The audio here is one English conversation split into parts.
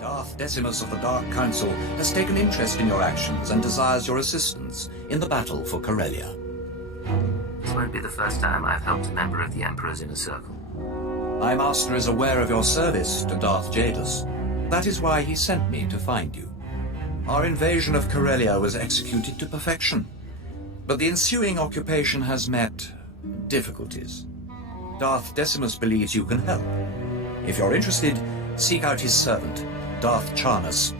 Darth Decimus of the Dark Council has taken interest in your actions and desires your assistance in the battle for Corellia. This won't be the first time I've helped a member of the Emperor's inner circle. My master is aware of your service to Darth Jadus. That is why he sent me to find you. Our invasion of Corellia was executed to perfection, but the ensuing occupation has met difficulties. Darth Decimus believes you can help. If you're interested, seek out his servant, Darth Charnas.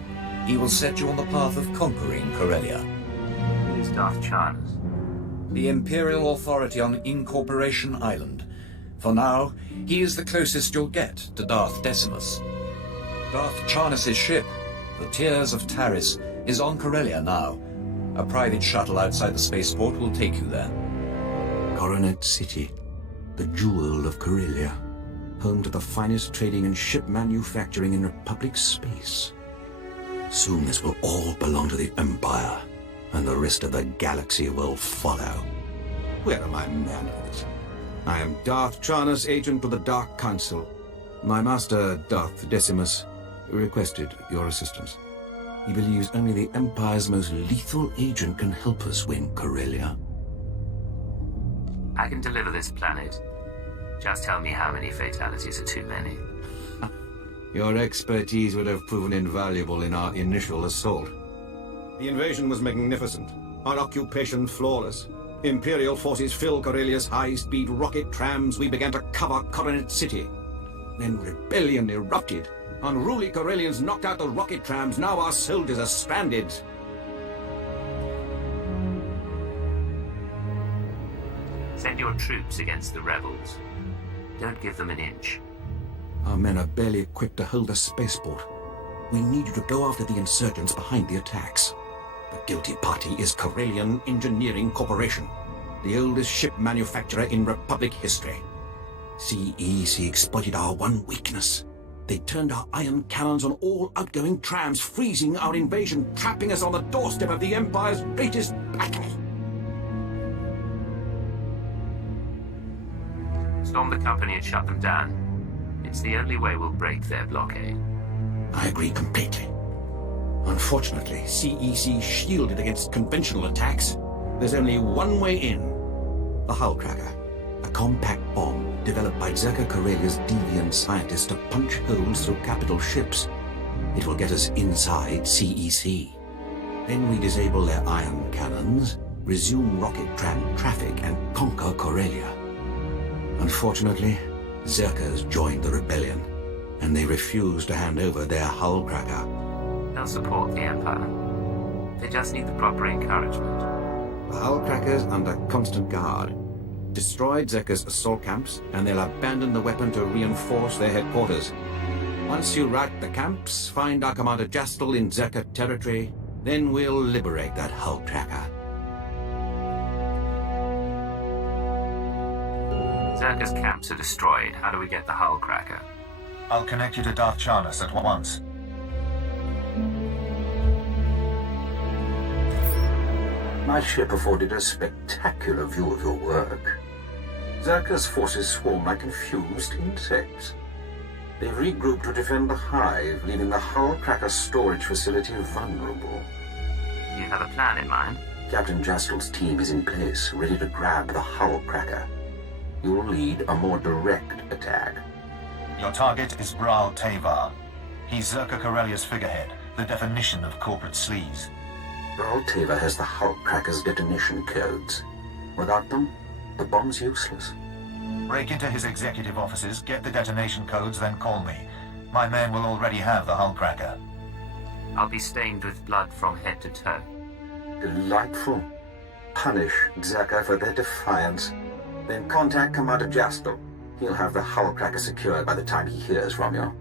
He will set you on the path of conquering Corellia. Who is Darth Charnas? The Imperial authority on Incorporation Island. For now, he is the closest you'll get to Darth Decimus. Darth Charnas' ship, the Tears of Taris, is on Corellia now. A private shuttle outside the spaceport will take you there. Coronet City, the jewel of Corellia, home to the finest trading and ship manufacturing in Republic space. Soon this will all belong to the Empire, and the rest of the galaxy will follow. Where are my manners? I am Darth Charnas, agent of the Dark Council. My master, Darth Decimus, requested your assistance. He believes only the Empire's most lethal agent can help us win Corellia. I can deliver this planet. Just tell me how many fatalities are too many. Your expertise would have proven invaluable in our initial assault. The invasion was magnificent, our occupation flawless. Imperial forces filled Corellia's high-speed rocket trams. We began to cover Coronet City. Then rebellion erupted. Unruly Corellians knocked out the rocket trams. Now our soldiers are stranded. Send your troops against the rebels. Don't give them an inch. Our men are barely equipped to hold a spaceport. We need you to go after the insurgents behind the attacks. The guilty party is Corellian Engineering Corporation, the oldest ship manufacturer in Republic history. CEC exploited our one weakness. They turned our ion cannons on all outgoing trams, freezing our invasion, trapping us on the doorstep of the Empire's greatest battle. Storm the company and shut them down. It's the only way we'll break their blockade. I agree completely. Unfortunately, CEC shielded against conventional attacks. There's only one way in. The hull cracker, a compact bomb developed by Zerka Corellia's deviant scientists to punch holes through capital ships. It will get us inside CEC. Then we disable their ion cannons, resume rocket tram traffic, and conquer Corellia. Unfortunately, Zerkas joined the rebellion, and they refuse to hand over their hull cracker. They'll support the Empire. They just need the proper encouragement. The hull cracker's under constant guard. Destroyed Zerka's assault camps, and they'll abandon the weapon to reinforce their headquarters. Once you rout the camps, find our Commander Jastel in Zerka territory, then we'll liberate that hull cracker. Zerka's camps are destroyed. How do we get the hull cracker? I'll connect you to Darth Charnas at once. My ship afforded a spectacular view of your work. Zerka's forces swarm like confused insects. They've regrouped to defend the hive, leaving the hull cracker storage facility vulnerable. You have a plan in mind? Captain Jastel's team is in place, ready to grab the hull cracker. You will lead a more direct attack. Your target is Bral Tevar. He's Zerka Corellia's figurehead, the definition of corporate sleaze. Bral Tevar has the hull cracker's detonation codes. Without them, the bomb's useless. Break into his executive offices, get the detonation codes, then call me. My men will already have the hull cracker. I'll be stained with blood from head to toe. Delightful. Punish Zerka for their defiance. Then contact Commander Jastel. He'll have the hull cracker secured by the time he hears from you.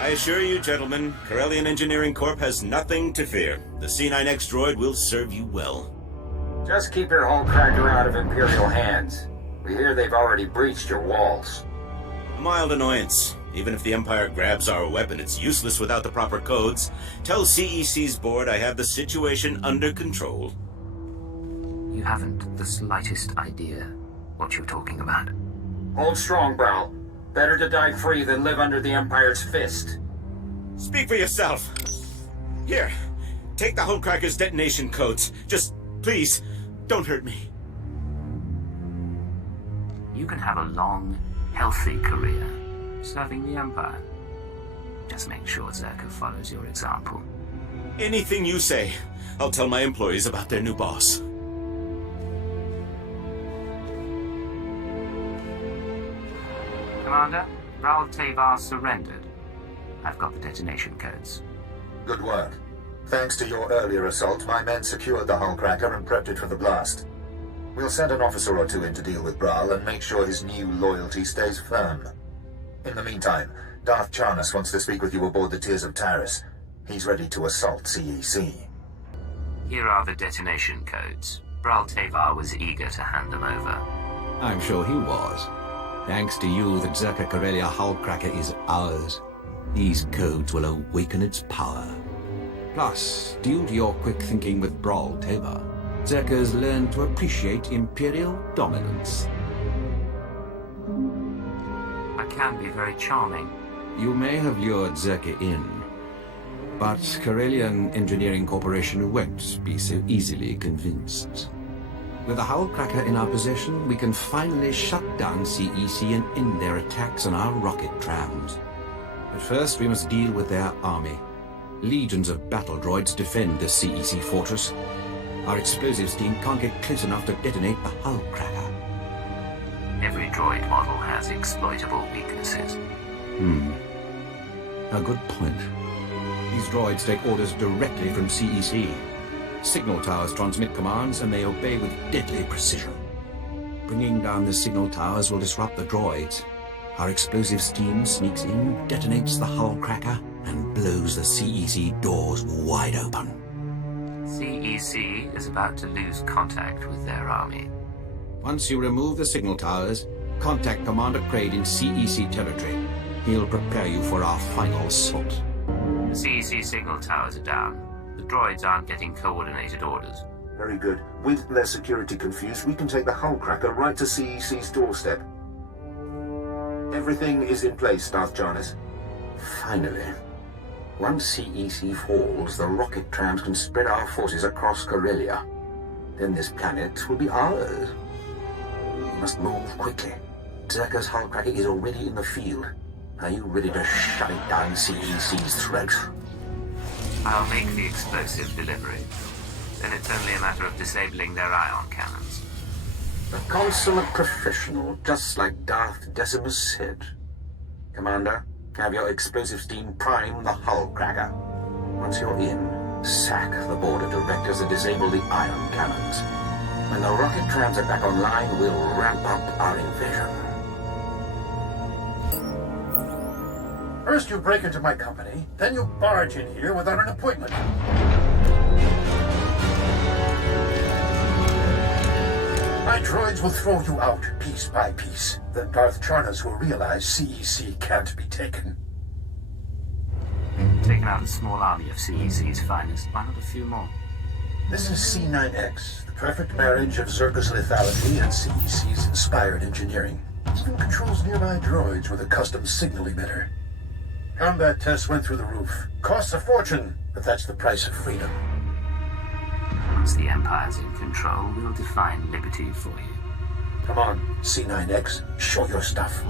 I assure you, gentlemen, Corellian Engineering Corp has nothing to fear. The C9X droid will serve you well. Just keep your hull cracker out of Imperial hands. We hear they've already breached your walls. A mild annoyance. Even if the Empire grabs our weapon, it's useless without the proper codes. Tell CEC's board I have the situation under control. You haven't the slightest idea what you're talking about. Hold strong, Bral. Better to die free than live under the Empire's fist. Speak for yourself. Here, take the Hullcracker's detonation codes. Just, please, don't hurt me. You can have a long, healthy career serving the Empire. Just make sure Zerka follows your example. Anything you say, I'll tell my employees about their new boss. Commander, Raul Tevar surrendered. I've got the detonation codes. Good work. Thanks to your earlier assault, my men secured the Hullcracker and prepped it for the blast. We'll send an officer or two in to deal with Brawl and make sure his new loyalty stays firm. In the meantime, Darth Charnas wants to speak with you aboard the Tears of Taris. He's ready to assault CEC. Here are the detonation codes. Raul Tevar was eager to hand them over. I'm sure he was. Thanks to you, the Zerka Corellia Hullcracker is ours. These codes will awaken its power. Plus, due to your quick thinking with Brawl Tevar, Zerka's learned to appreciate Imperial dominance. I can be very charming. You may have lured Zerka in, but Corellian Engineering Corporation won't be so easily convinced. With the Hullcracker in our possession, we can finally shut down CEC and end their attacks on our rocket trams. But first, we must deal with their army. Legions of battle droids defend the CEC fortress. Our explosives team can't get close enough to detonate the Hullcracker. Every droid model has exploitable weaknesses. A good point. These droids take orders directly from CEC. Signal towers transmit commands, and they obey with deadly precision. Bringing down the signal towers will disrupt the droids. Our explosives team sneaks in, detonates the Hullcracker, and blows the CEC doors wide open. CEC is about to lose contact with their army. Once you remove the signal towers, contact Commander Kraid in CEC territory. He'll prepare you for our final assault. The CEC signal towers are down. The droids aren't getting coordinated orders. Very good. With their security confused, we can take the Hullcracker right to CEC's doorstep. Everything is in place, Darth Charnas. Finally. Once CEC falls, the rocket trams can spread our forces across Corellia. Then this planet will be ours. We must move quickly. Zerka's Hullcracker is already in the field. Are you ready to shove it down CEC's throat? I'll make the explosive delivery. Then it's only a matter of disabling their ion cannons. A consummate professional, just like Darth Decimus said. Commander, have your explosives team prime the Hullcracker. Once you're in, sack the board of directors and disable the ion cannons. When the rocket trams are back online, we'll ramp up our invasion. First you break into my company, then you barge in here without an appointment. My droids will throw you out piece by piece. Then Darth Charnas will realize CEC can't be taken. Taken out a small army of CEC's finest. Why not a few more? This is C9X, the perfect marriage of Zerka's lethality and CEC's inspired engineering. Even controls nearby droids with a custom signal emitter. Combat tests went through the roof. Costs a fortune, but that's the price of freedom. Once the Empire's in control, we'll define liberty for you. Come on, C9X, show your stuff.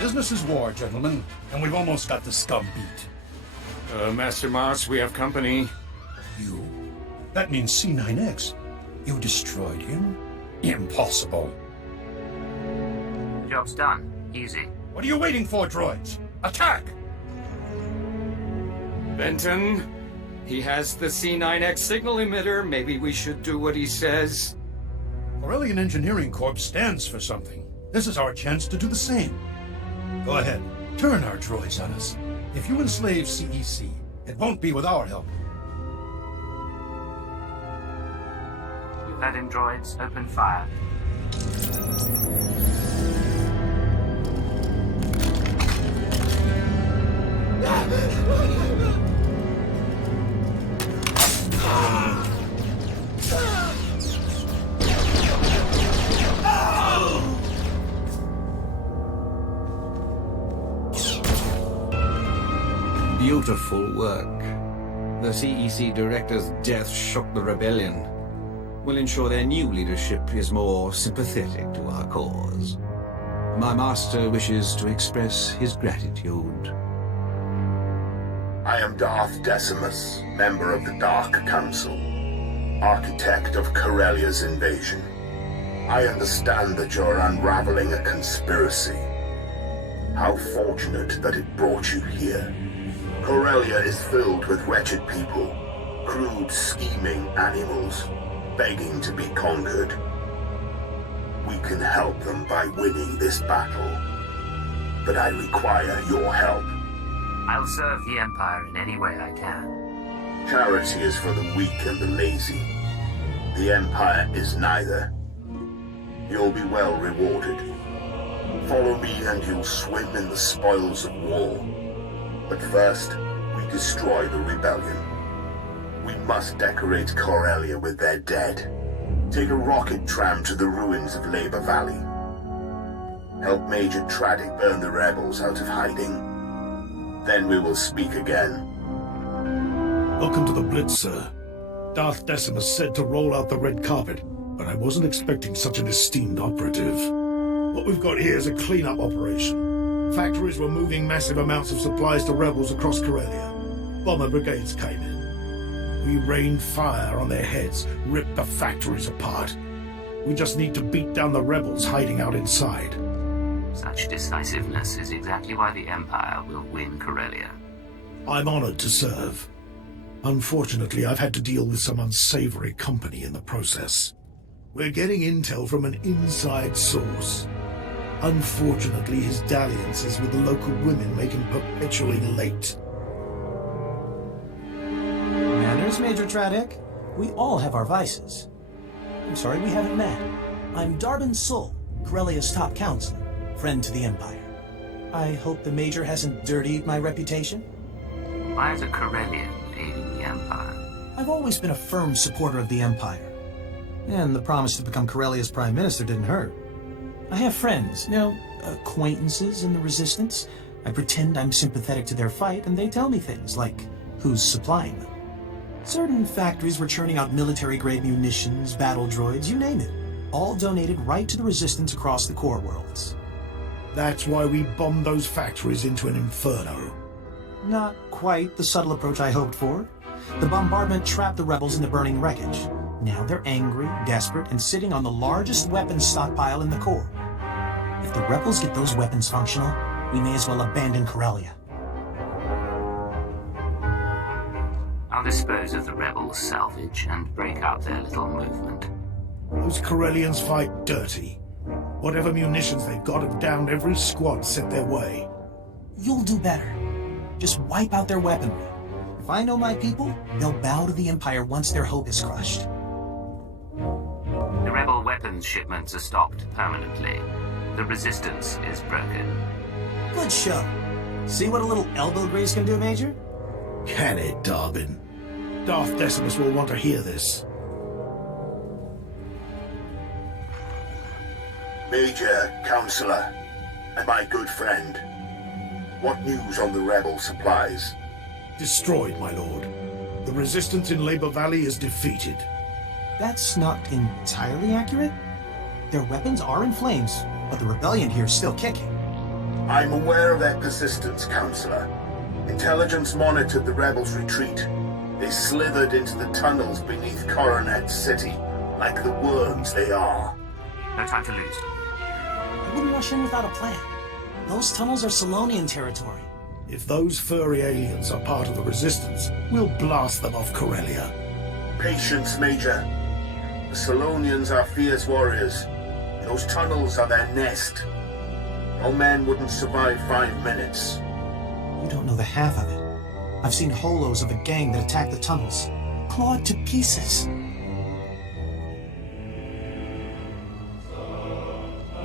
Business is war, gentlemen, and we've almost got the scum beat. Master Moss, we have company. You? That means C9X. You destroyed him? Impossible. Job's done. Easy. What are you waiting for, droids? Attack! Benton, He has the C9X signal emitter. Maybe we should do what he says. Corellian Engineering Corp stands for something. This is our chance to do the same. Go ahead, turn our droids on us. If you enslave CEC, it won't be with our help. You heard him, droids. Open fire. Beautiful work. The CEC director's death shook the rebellion. We'll ensure their new leadership is more sympathetic to our cause. My master wishes to express his gratitude. I am Darth Decimus, member of the Dark Council, architect of Corellia's invasion. I understand that you're unraveling a conspiracy. How fortunate that it brought you here. Corellia is filled with wretched people, crude, scheming animals, begging to be conquered. We can help them by winning this battle, but I require your help. I'll serve the Empire in any way I can. Charity is for the weak and the lazy. The Empire is neither. You'll be well rewarded. Follow me and you'll swim in the spoils of war. But first, we destroy the rebellion. We must decorate Corellia with their dead. Take a rocket tram to the ruins of Labor Valley. Help Major Tradic burn the rebels out of hiding. Then we will speak again. Welcome to the Blitz, sir. Darth Decimus said to roll out the red carpet, but I wasn't expecting such an esteemed operative. What we've got here is a cleanup operation. Factories were moving massive amounts of supplies to rebels across Corellia. Bomber brigades came in. We rained fire on their heads, ripped the factories apart. We just need to beat down the rebels hiding out inside. Such decisiveness is exactly why the Empire will win Corellia. I'm honored to serve. Unfortunately, I've had to deal with some unsavory company in the process. We're getting intel from an inside source. Unfortunately, his dalliances with the local women make him perpetually late. Manners, Major Tradic. We all have our vices. I'm sorry we haven't met. I'm Darbin Sul, Corellia's top counselor, friend to the Empire. I hope the Major hasn't dirtied my reputation. Why is a Corellian aiding the Empire? I've always been a firm supporter of the Empire. And the promise to become Corellia's Prime Minister didn't hurt. I have friends, acquaintances in the Resistance. I pretend I'm sympathetic to their fight, and they tell me things like who's supplying them. Certain factories were churning out military-grade munitions, battle droids, you name it. All donated right to the Resistance across the core worlds. That's why we bombed those factories into an inferno. Not quite the subtle approach I hoped for. The bombardment trapped the rebels in the burning wreckage. Now they're angry, desperate, and sitting on the largest weapons stockpile in the core. If the rebels get those weapons functional, we may as well abandon Corellia. I'll dispose of the rebels' salvage and break up their little movement. Those Corellians fight dirty. Whatever munitions they've got have downed every squad sent their way. You'll do better. Just wipe out their weaponry. If I know my people, they'll bow to the Empire once their hope is crushed. The rebel weapons shipments are stopped permanently. The Resistance is broken. Good show. See what a little elbow grease can do, Major? Can it, Darbin? Darth Decimus will want to hear this. Major, Counselor, and my good friend. What news on the rebel supplies? Destroyed, my lord. The Resistance in Labor Valley is defeated. That's not entirely accurate. Their weapons are in flames, but the rebellion here is still kicking. I'm aware of their persistence, Counselor. Intelligence monitored the rebels' retreat. They slithered into the tunnels beneath Coronet City, like the worms they are. No time to lose. I wouldn't rush in without a plan. Those tunnels are Solonian territory, If those furry aliens are part of the Resistance, we'll blast them off Corellia. Patience, Major. The Solonians are fierce warriors. Those tunnels are their nest. Your men wouldn't survive 5 minutes. You don't know the half of it. I've seen holos of a gang that attacked the tunnels, clawed to pieces.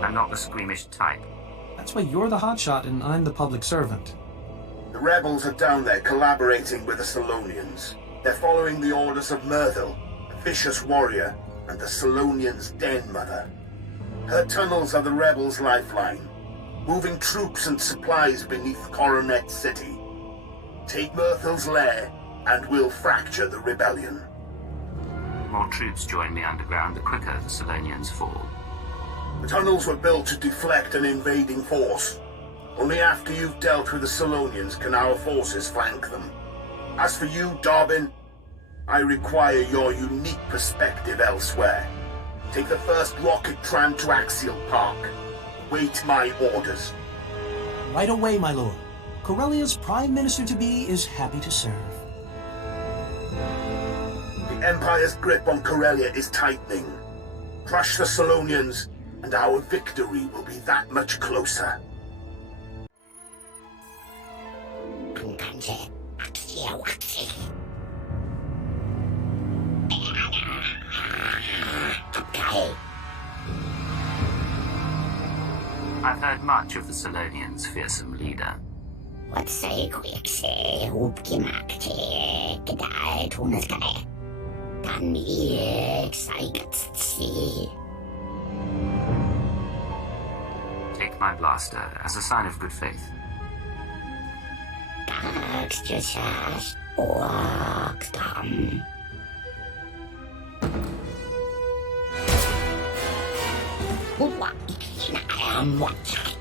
I'm not the squeamish type. That's why you're the hotshot and I'm the public servant. The rebels are down there collaborating with the Solonians. They're following the orders of Myrtle, a vicious warrior, and the Solonians' den mother. Her tunnels are the rebels' lifeline, moving troops and supplies beneath Coronet City. Take Myrtle's lair, and we'll fracture the rebellion. The more troops join me underground, the quicker the Solonians fall. The tunnels were built to deflect an invading force. Only after you've dealt with the Solonians can our forces flank them. As for you, Dobbin, I require your unique perspective elsewhere. Take the first rocket tram to Axial Park. Wait my orders. Right away, my lord. Corellia's Prime Minister-to-be is happy to serve. The Empire's grip on Corellia is tightening. Crush the Solonians, and our victory will be that much closer. I've heard much of the Solonians' fearsome leader. Wat zei ik zei, hoop gemaakt, gedaan, toen het kan. Dan ik zei het zie. Take my blaster as a sign of good faith. Just walk them. What? I am watching.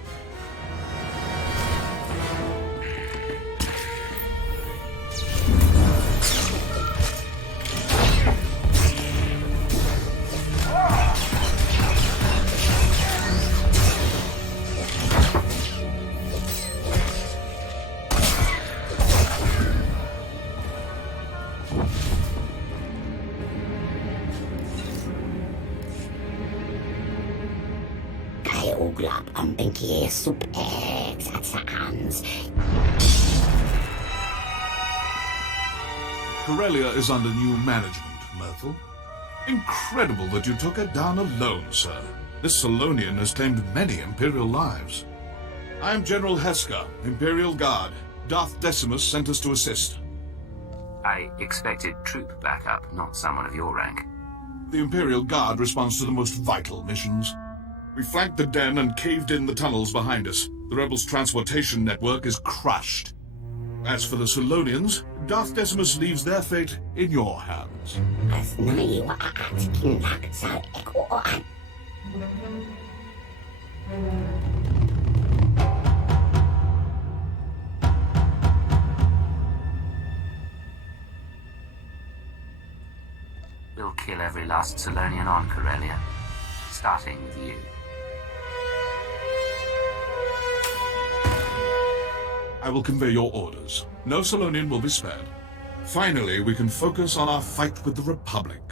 Uglap ang pinky soup eggs at saans. Corellia is under new management, Myrtle. Incredible that you took her down alone, sir. This Solonian has claimed many Imperial lives. I am General Heska, Imperial Guard. Darth Decimus sent us to assist. I expected troop backup, not someone of your rank. The Imperial Guard responds to the most vital missions. We flanked the den and caved in the tunnels behind us. The rebels' transportation network is crushed. As for the Solonians, Darth Decimus leaves their fate in your hands. We'll kill every last Solonian on Corellia, starting with you. I will convey your orders. No Solonian will be spared. Finally, we can focus on our fight with the Republic.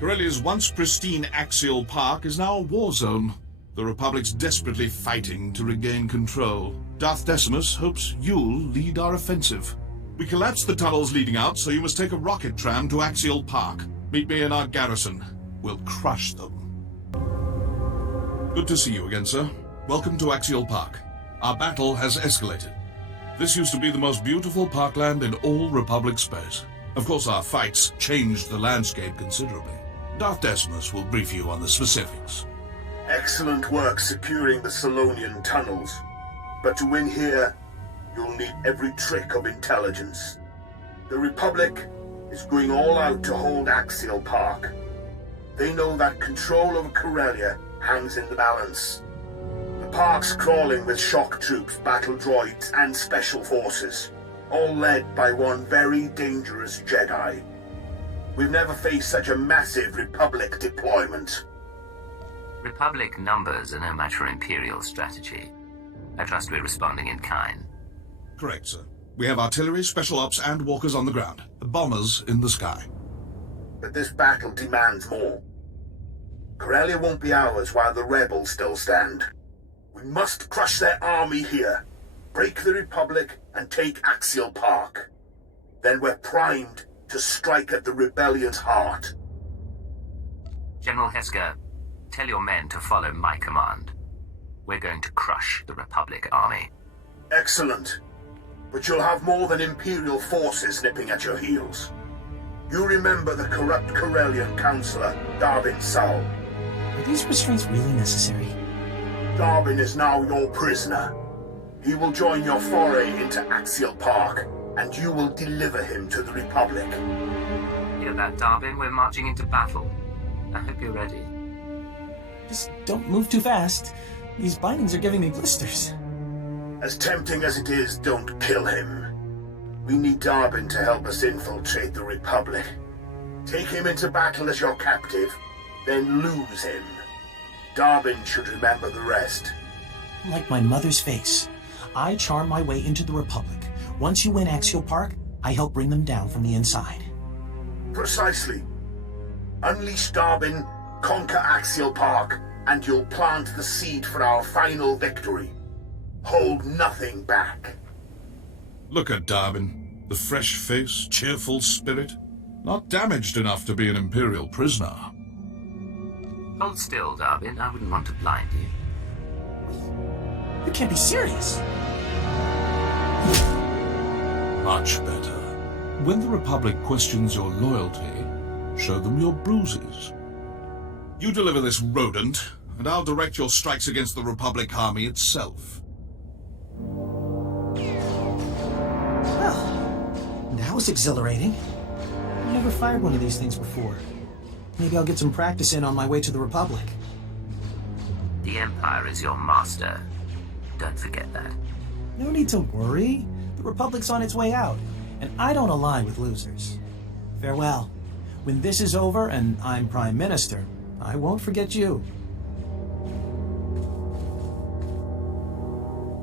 Corellia's once pristine Axial Park is now a war zone. The Republic's desperately fighting to regain control. Darth Decimus hopes you'll lead our offensive. We collapsed the tunnels leading out, so you must take a rocket tram to Axial Park. Meet me in our garrison. We'll crush them. Good to see you again, sir. Welcome to Axial Park. Our battle has escalated. This used to be the most beautiful parkland in all Republic space. Of course, our fights changed the landscape considerably. Darth Decimus will brief you on the specifics. Excellent work securing the Solonian tunnels. But to win here, you'll need every trick of intelligence. The Republic is going all out to hold Axial Park. They know that control over Corellia hangs in the balance. The park's crawling with shock troops, battle droids, and special forces, all led by one very dangerous Jedi. We've never faced such a massive Republic deployment. Republic numbers are no match for Imperial strategy. I trust we're responding in kind. Correct, sir. We have artillery, special ops, and walkers on the ground. Bombers in the sky. But this battle demands more. Corellia won't be ours while the rebels still stand. We must crush their army here, break the Republic, and take Axial Park. Then we're primed to strike at the rebellion's heart. General Hesker, tell your men to follow my command. We're going to crush the Republic army. Excellent. But you'll have more than Imperial forces nipping at your heels. You remember the corrupt Corellian councillor, Darwin Saul. Are these restraints really necessary? Darwin is now your prisoner. He will join your foray into Axial Park, and you will deliver him to the Republic. Hear that, Darwin? We're marching into battle. I hope you're ready. Just don't move too fast. These bindings are giving me blisters. As tempting as it is, don't kill him. We need Darwin to help us infiltrate the Republic. Take him into battle as your captive, then lose him. Darwin should remember the rest. Like my mother's face. I charm my way into the Republic. Once you win Axial Park, I help bring them down from the inside. Precisely. Unleash Darwin, conquer Axial Park, and you'll plant the seed for our final victory. Hold nothing back. Look at Darwin. The fresh face, cheerful spirit. Not damaged enough to be an Imperial prisoner. Hold still, Darwin. I wouldn't want to blind you. You can't be serious. Much better. When the Republic questions your loyalty, show them your bruises. You deliver this rodent, and I'll direct your strikes against the Republic army itself. Well, that was exhilarating. I've never fired one of these things before. Maybe I'll get some practice in on my way to the Republic. The Empire is your master. Don't forget that. No need to worry. The Republic's on its way out, and I don't ally with losers. Farewell. When this is over and I'm Prime Minister, I won't forget you.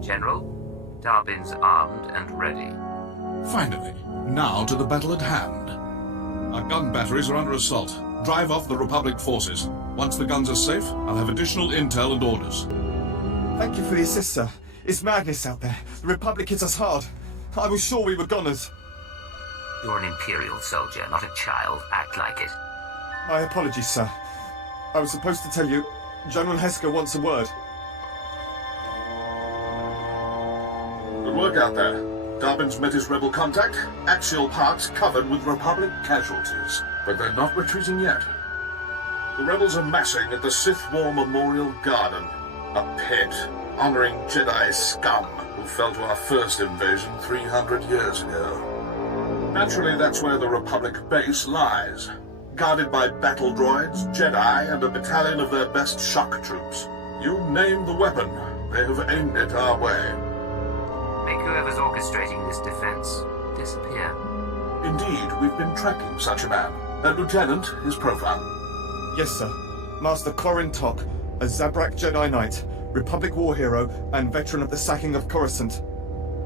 General, Darwin's armed and ready. Finally, now to the battle at hand. Our gun batteries are under assault. Drive off the Republic forces. Once the guns are safe, I'll have additional intel and orders. Thank you for the assist, sir. It's madness out there. The Republic hits us hard. I was sure we were goners. You're an Imperial soldier, not a child. Act like it. My apologies, sir. I was supposed to tell you, General Hesker wants a word. Good work out there. Darwin's met his rebel contact. Axial Park's covered with Republic casualties, but they're not retreating yet. The rebels are massing at the Sith War Memorial Garden, a pit honoring Jedi scum who fell to our first invasion 300 years ago. Naturally, that's where the Republic base lies, guarded by battle droids, Jedi, and a battalion of their best shock troops. You name the weapon, they have aimed it our way. Make whoever's orchestrating this defense disappear. Indeed, we've been tracking such a man. Lieutenant, his profile. Yes, sir. Master Corin Tok, a Zabrak Jedi Knight, Republic war hero, and veteran of the sacking of Coruscant.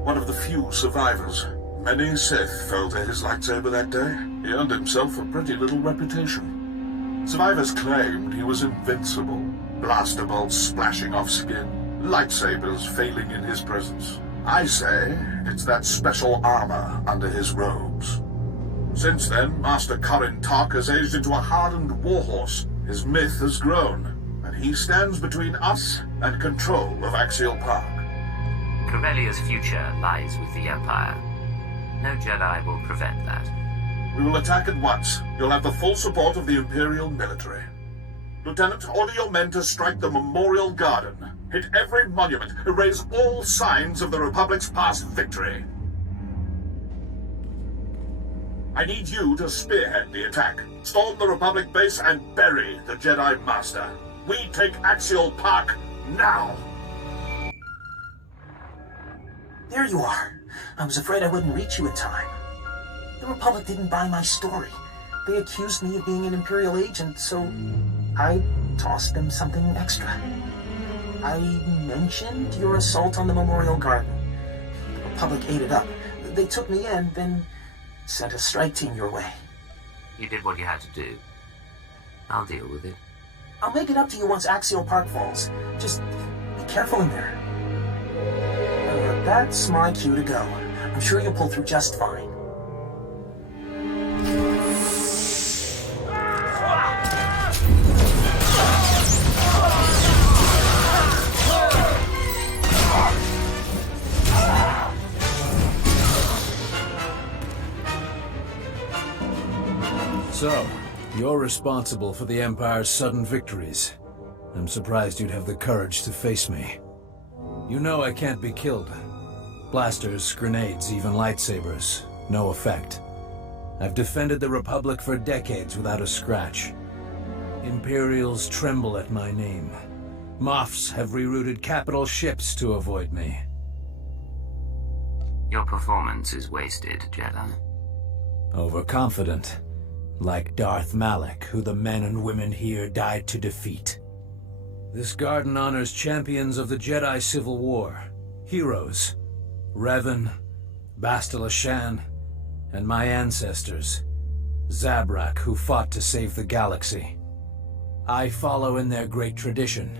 One of the few survivors. Many Sith fell to his lightsaber that day. He earned himself a pretty little reputation. Survivors claimed he was invincible. Blaster bolts splashing off skin, lightsabers failing in his presence. I say it's that special armor under his robes. Since then, Master Corin Tok has aged into a hardened warhorse. His myth has grown, and he stands between us and control of Axial Park. Corellia's future lies with the Empire. No Jedi will prevent that. We will attack at once. You'll have the full support of the Imperial military. Lieutenant, order your men to strike the Memorial Garden. Hit every monument. Erase all signs of the Republic's past victory. I need you to spearhead the attack. Storm the Republic base and bury the Jedi Master. We take Axial Park now! There you are. I was afraid I wouldn't reach you in time. The Republic didn't buy my story. They accused me of being an Imperial agent, so I tossed them something extra. I mentioned your assault on the Memorial Garden. The Republic ate it up. They took me in, then sent a strike team your way. You did what you had to do. I'll deal with it. I'll make it up to you once Axial Park falls. Just be careful in there. That's my cue to go. I'm sure you'll pull through just fine. So, you're responsible for the Empire's sudden victories. I'm surprised you'd have the courage to face me. You know I can't be killed. Blasters, grenades, even lightsabers. No effect. I've defended the Republic for decades without a scratch. Imperials tremble at my name. Moffs have rerouted capital ships to avoid me. Your performance is wasted, Jedi. Overconfident. Like Darth Malak, who the men and women here died to defeat. This garden honors champions of the Jedi Civil War. Heroes. Revan, Bastila Shan, and my ancestors. Zabrak, who fought to save the galaxy. I follow in their great tradition.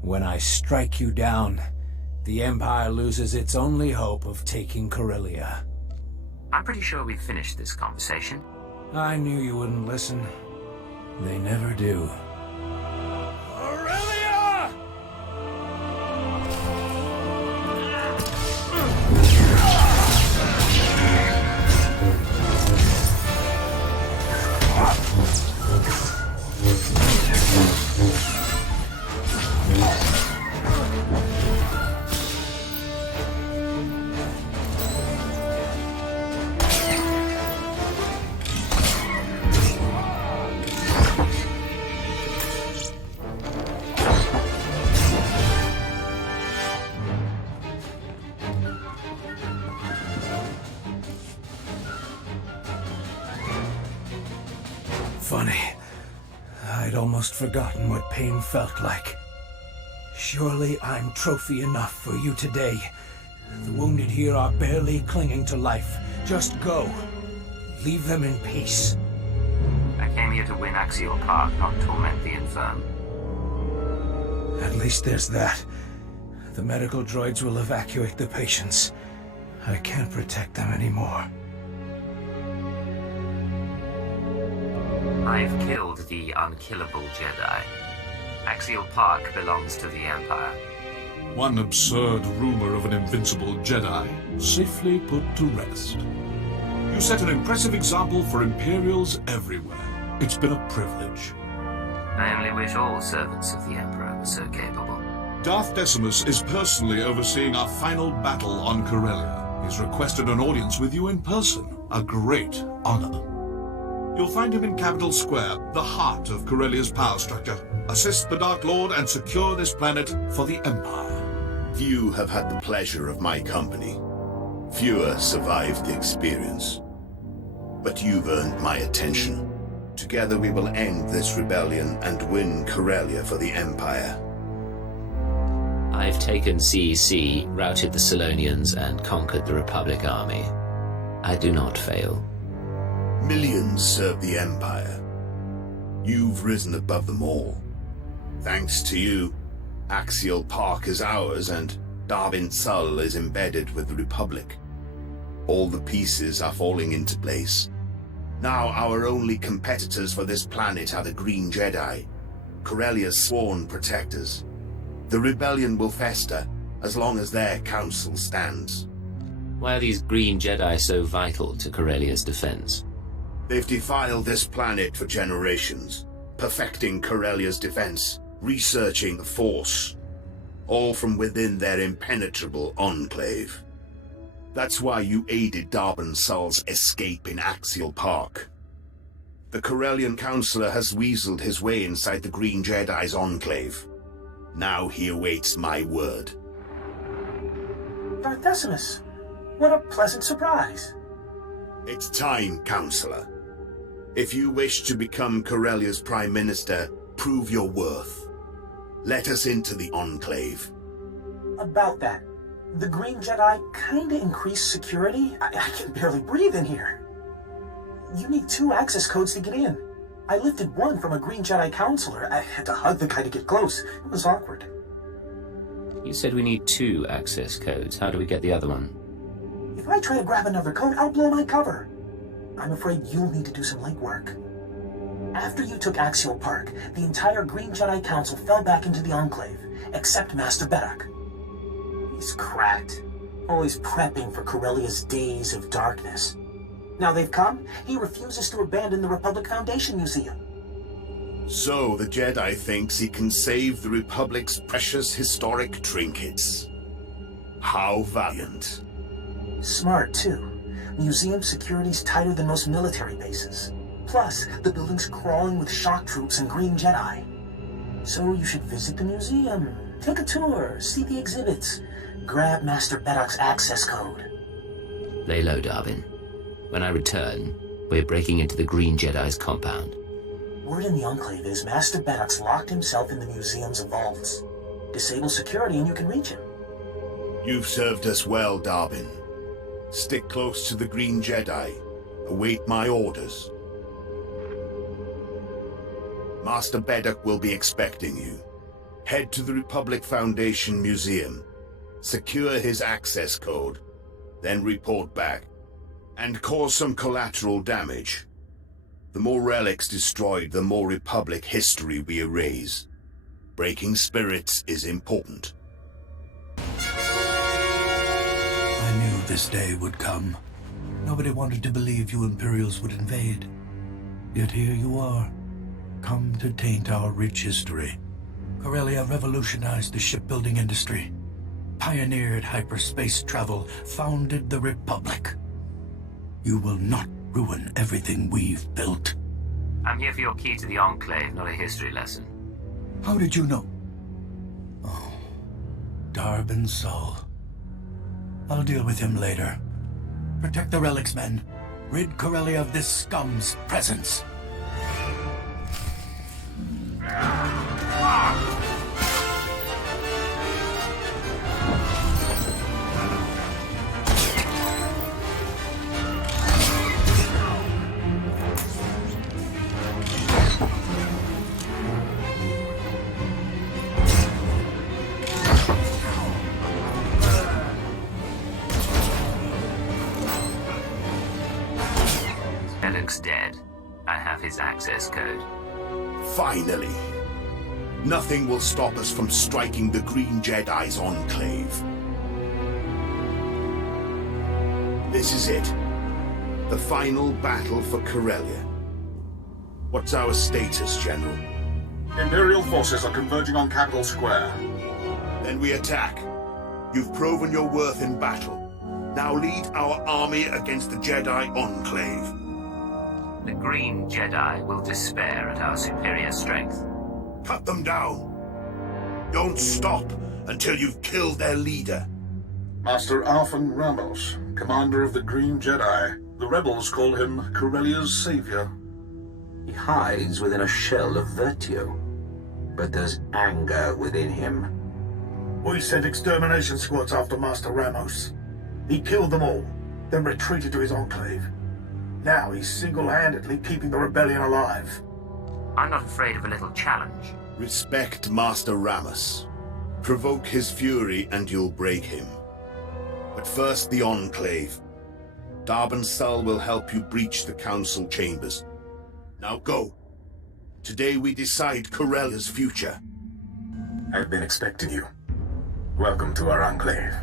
When I strike you down, the Empire loses its only hope of taking Corellia. I'm pretty sure we've finished this conversation. I knew you wouldn't listen. They never do. Funny. I'd almost forgotten what pain felt like. Surely I'm trophy enough for you today. The wounded here are barely clinging to life. Just go. Leave them in peace. I came here to win Axial Park, not torment the infirm. At least there's that. The medical droids will evacuate the patients. I can't protect them anymore. I've killed the unkillable Jedi. Axial Park belongs to the Empire. One absurd rumor of an invincible Jedi safely put to rest. You set an impressive example for Imperials everywhere. It's been a privilege. I only wish all servants of the Emperor were so capable. Darth Decimus is personally overseeing our final battle on Corellia. He's requested an audience with you in person. A great honor. You'll find him in Capital Square, the heart of Corellia's power structure. Assist the Dark Lord and secure this planet for the Empire. Few have had the pleasure of my company. Fewer survived the experience. But you've earned my attention. Together we will end this rebellion and win Corellia for the Empire. I've taken CEC, routed the Solonians, and conquered the Republic army. I do not fail. Millions serve the Empire. You've risen above them all. Thanks to you, Axial Park is ours and Darvin Sul is embedded with the Republic. All the pieces are falling into place. Now our only competitors for this planet are the Green Jedi, Corellia's sworn protectors. The rebellion will fester as long as their council stands. Why are these Green Jedi so vital to Corellia's defense? They've defiled this planet for generations, perfecting Corellia's defense, researching the Force, all from within their impenetrable enclave. That's why you aided Darvin Sul's escape in Axial Park. The Corellian Councillor has weaseled his way inside the Green Jedi's enclave. Now he awaits my word. Darth Decimus, what a pleasant surprise. It's time, Councillor. If you wish to become Corellia's Prime Minister, prove your worth. Let us into the Enclave. About that, The Green Jedi kinda increased security. I can barely breathe in here. You need 2 access codes to get in. I lifted one from a Green Jedi counselor. I had to hug the guy to get close. It was awkward. You said we need 2 access codes. How do we get the other one? If I try to grab another code, I'll blow my cover. I'm afraid you'll need to do some legwork. After you took Axial Park, the entire Green Jedi Council fell back into the Enclave, except Master Beddock. He's cracked, always prepping for Corellia's days of darkness. Now they've come, he refuses to abandon the Republic Foundation Museum. So the Jedi thinks he can save the Republic's precious historic trinkets. How valiant. Smart, too. Museum security's tighter than most military bases. Plus, the building's crawling with shock troops and Green Jedi. So you should visit the museum, take a tour, see the exhibits, grab Master Beddock's access code. Lay low, Darwin. When I return, we're breaking into the Green Jedi's compound. Word in the Enclave is Master Beddock's locked himself in the museum's vaults. Disable security and you can reach him. You've served us well, Darwin. Stick close to the Green Jedi. Await my orders. Master Beddock will be expecting you. Head to the Republic Foundation Museum. Secure his access code. Then report back. And cause some collateral damage. The more relics destroyed, the more Republic history we erase. Breaking spirits is important. I knew this day would come. Nobody wanted to believe you Imperials would invade. Yet here you are, come to taint our rich history. Corellia revolutionized the shipbuilding industry, pioneered hyperspace travel, founded the Republic. You will not ruin everything we've built. I'm here for your key to the Enclave, not a history lesson. How did you know? Oh, Darbin Sol. I'll deal with him later. Protect the relics, men. Rid Corellia of this scum's presence. Beddock's dead. I have his access code. Finally. Nothing will stop us from striking the Green Jedi's Enclave. This is it. The final battle for Corellia. What's our status, General? Imperial forces are converging on Capital Square. Then we attack. You've proven your worth in battle. Now lead our army against the Jedi Enclave. The Green Jedi will despair at our superior strength. Cut them down. Don't stop until you've killed their leader. Master Alphen Ramos, commander of the Green Jedi. The rebels call him Corellia's savior. He hides within a shell of virtue, but there's anger within him. We sent extermination squads after Master Ramos. He killed them all, then retreated to his enclave. Now he's single-handedly keeping the rebellion alive. I'm not afraid of a little challenge. Respect Master Ramos. Provoke his fury and you'll break him. But first the Enclave. Darbin Sol will help you breach the Council chambers. Now go. Today we decide Corellia's future. I've been expecting you. Welcome to our Enclave.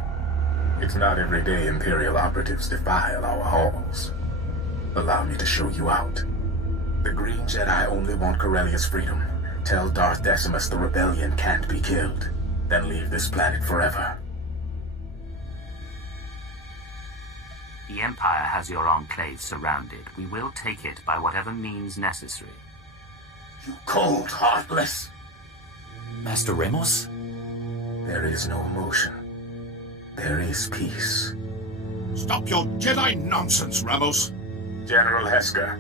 It's not every day Imperial operatives defile our halls. Allow me to show you out. The Green Jedi only want Corellia's freedom. Tell Darth Decimus the rebellion can't be killed. Then leave this planet forever. The Empire has your Enclave surrounded. We will take it by whatever means necessary. You cold, heartless! Master Ramos? There is no emotion. There is peace. Stop your Jedi nonsense, Ramos! General Hesker,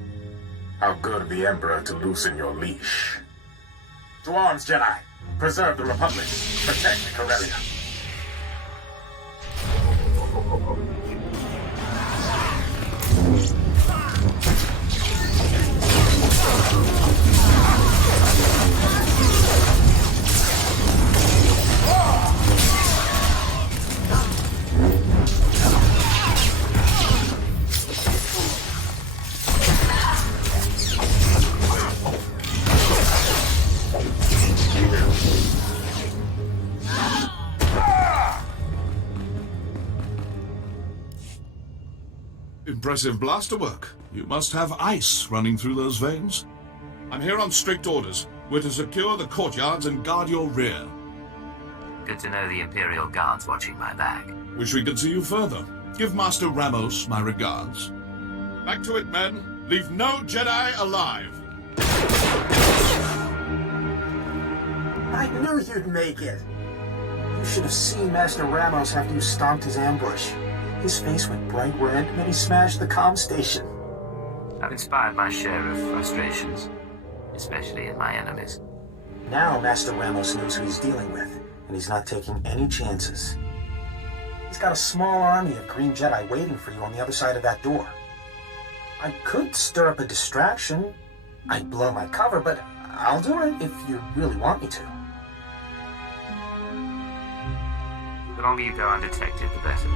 how good of the Emperor to loosen your leash. To arms, Jedi! Preserve the Republic. Protect Corellia. Impressive blaster work. You must have ice running through those veins. I'm here on strict orders. We're to secure the courtyards and guard your rear. Good to know the Imperial Guard's watching my back. Wish we could see you further. Give Master Ramos my regards. Back to it, men. Leave no Jedi alive. I knew you'd make it. You should have seen Master Ramos after you stomped his ambush. His face went bright red, and then he smashed the comm station. I've inspired my share of frustrations, especially in my enemies. Now Master Ramos knows who he's dealing with, and he's not taking any chances. He's got a small army of green Jedi waiting for you on the other side of that door. I could stir up a distraction. I'd blow my cover, but I'll do it if you really want me to. The longer you go undetected, the better.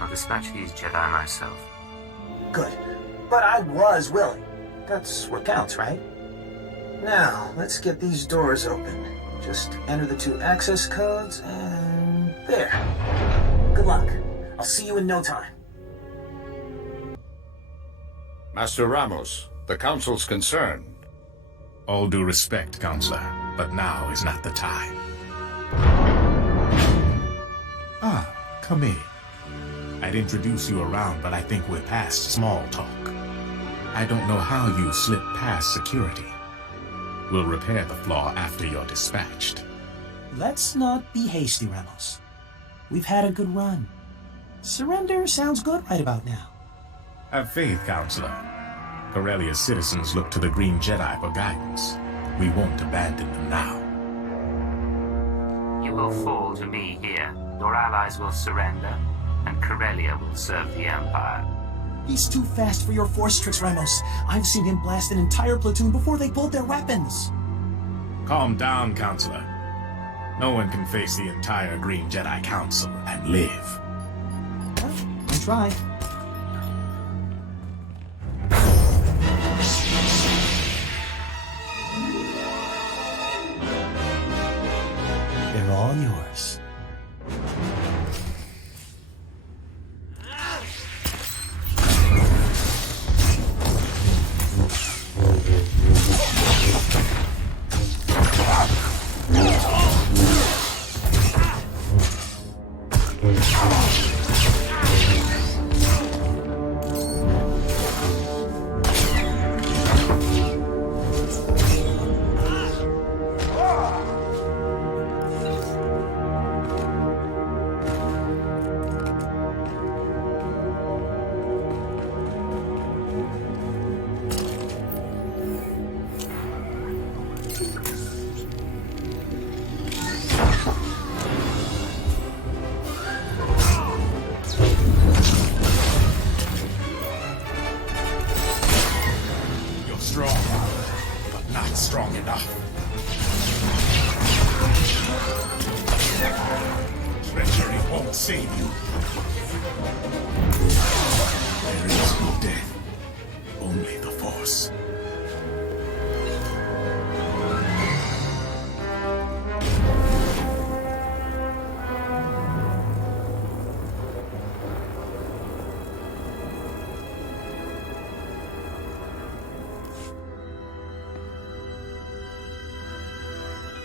I'll dispatch these Jedi myself. Good. But I was willing. That's what counts, right? Now, let's get these doors open. Just enter the 2 access codes, and there. Good luck. I'll see you in no time. Master Ramos, the Council's concerned. All due respect, Counselor, but now is not the time. Ah, come in. I'd introduce you around, but I think we're past small talk. I don't know how you slipped past security. We'll repair the flaw after you're dispatched. Let's not be hasty, Ramos. We've had a good run. Surrender sounds good right about now. Have faith, Counselor. Corellia's citizens look to the Green Jedi for guidance. We won't abandon them now. You will fall to me here. Your allies will surrender, and Corellia will serve the Empire. He's too fast for your force tricks, Ramos. I've seen him blast an entire platoon before they pulled their weapons. Calm down, Counselor. No one can face the entire Green Jedi Council and live. Well, I tried. They're all yours.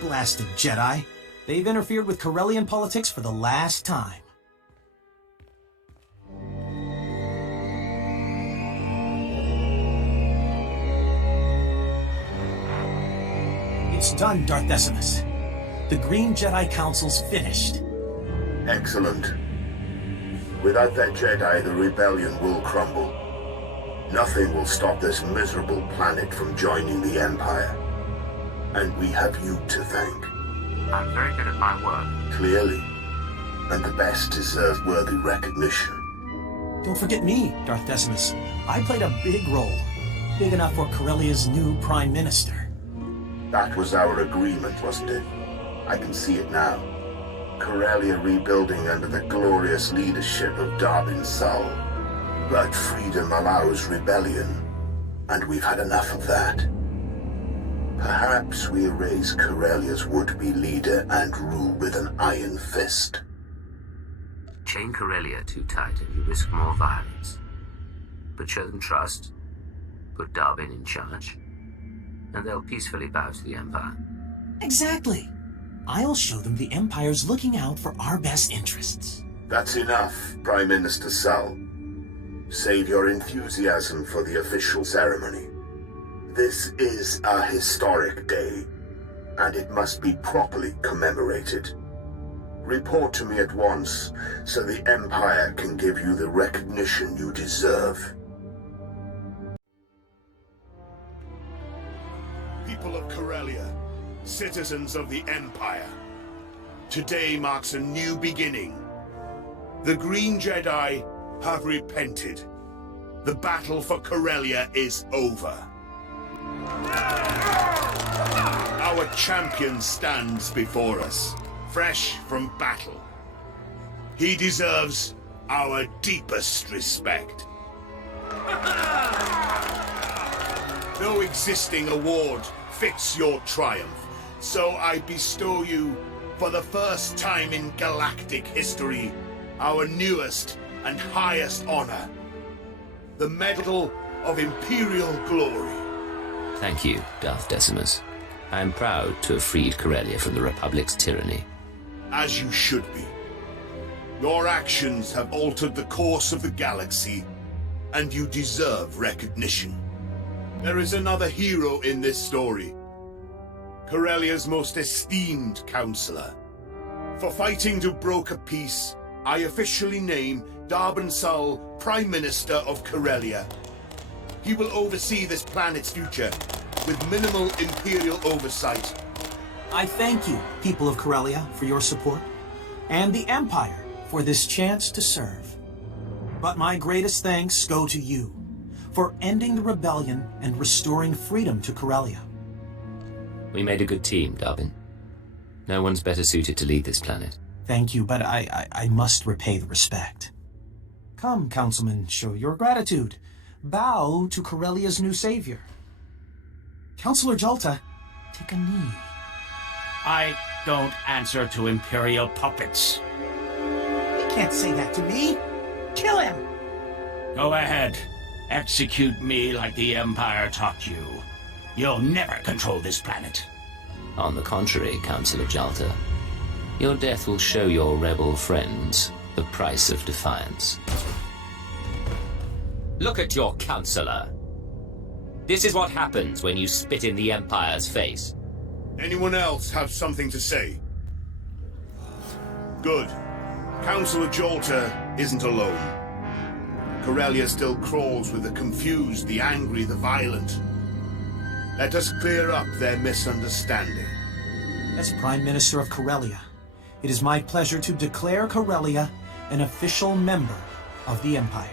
Blasted Jedi. They've interfered with Corellian politics for the last time. It's done, Darth Decimus. The Green Jedi Council's finished. Excellent. Without that Jedi, the rebellion will crumble. Nothing will stop this miserable planet from joining the Empire. And we have you to thank. I'm very good at my work. Clearly. and the best deserve worthy recognition. Don't forget me, Darth Decimus. I played a big role. Big enough for Corellia's new Prime Minister. That was our agreement, wasn't it? I can see it now. Corellia rebuilding under the glorious leadership of Darbin Sul. But freedom allows rebellion, and we've had enough of that. Perhaps we erase Corellia's would-be leader and rule with an iron fist. Chain Corellia too tight and you risk more violence. But show them trust, put Darbin in charge, and they'll peacefully bow to the Empire. Exactly. I'll show them the Empire's looking out for our best interests. That's enough, Prime Minister Sul. Save your enthusiasm for the official ceremony. This is a historic day, and it must be properly commemorated. Report to me at once, so the Empire can give you the recognition you deserve. People of Corellia, citizens of the Empire, today marks a new beginning. The Green Jedi have repented. The battle for Corellia is over. Our champion stands before us, fresh from battle. He deserves our deepest respect. No existing award fits your triumph, so I bestow you, for the first time in galactic history, our newest and highest honor, the Medal of Imperial Glory. Thank you, Darth Decimus. I am proud to have freed Corellia from the Republic's tyranny. As you should be. Your actions have altered the course of the galaxy, and you deserve recognition. There is another hero in this story. Corellia's most esteemed counselor. For fighting to broker peace, I officially name Darbin Sul Prime Minister of Corellia. He will oversee this planet's future, with minimal Imperial oversight. I thank you, people of Corellia, for your support, and the Empire for this chance to serve. But my greatest thanks go to you, for ending the rebellion and restoring freedom to Corellia. We made a good team, Darbin. No one's better suited to lead this planet. Thank you, but I must repay the respect. Come, Councilman, show your gratitude. Bow to Corellia's new savior. Councilor Jalta, take a knee. I don't answer to Imperial puppets. You can't say that to me. Kill him! Go ahead. Execute me like the Empire taught you. You'll never control this planet. On the contrary, Councilor Jalta, your death will show your rebel friends the price of defiance. Look at your counselor. This is what happens when you spit in the Empire's face. Anyone else have something to say? Good. Councilor Jalta isn't alone. Corellia still crawls with the confused, the angry, the violent. Let us clear up their misunderstanding. As Prime Minister of Corellia, it is my pleasure to declare Corellia an official member of the Empire.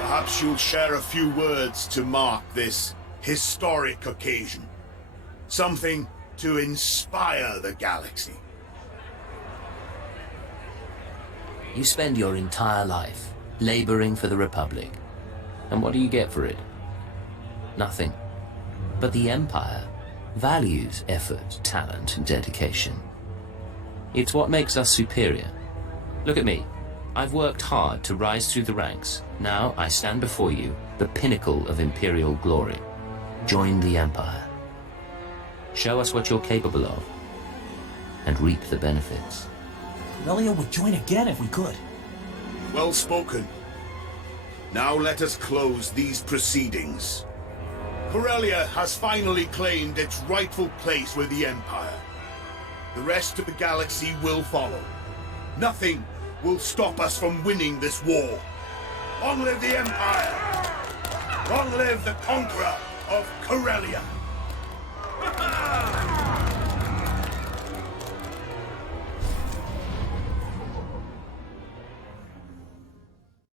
Perhaps you'll share a few words to mark this historic occasion. Something to inspire the galaxy. You spend your entire life laboring for the Republic. And what do you get for it? Nothing. But the Empire values effort, talent, and dedication. It's what makes us superior. Look at me. I've worked hard to rise through the ranks. Now I stand before you, the pinnacle of Imperial glory. Join the Empire. Show us what you're capable of, and reap the benefits. Corellia would join again if we could. Well spoken. Now let us close these proceedings. Corellia has finally claimed its rightful place with the Empire. The rest of the galaxy will follow. Nothing will stop us from winning this war. Long live the Empire! Long live the conqueror of Corellia!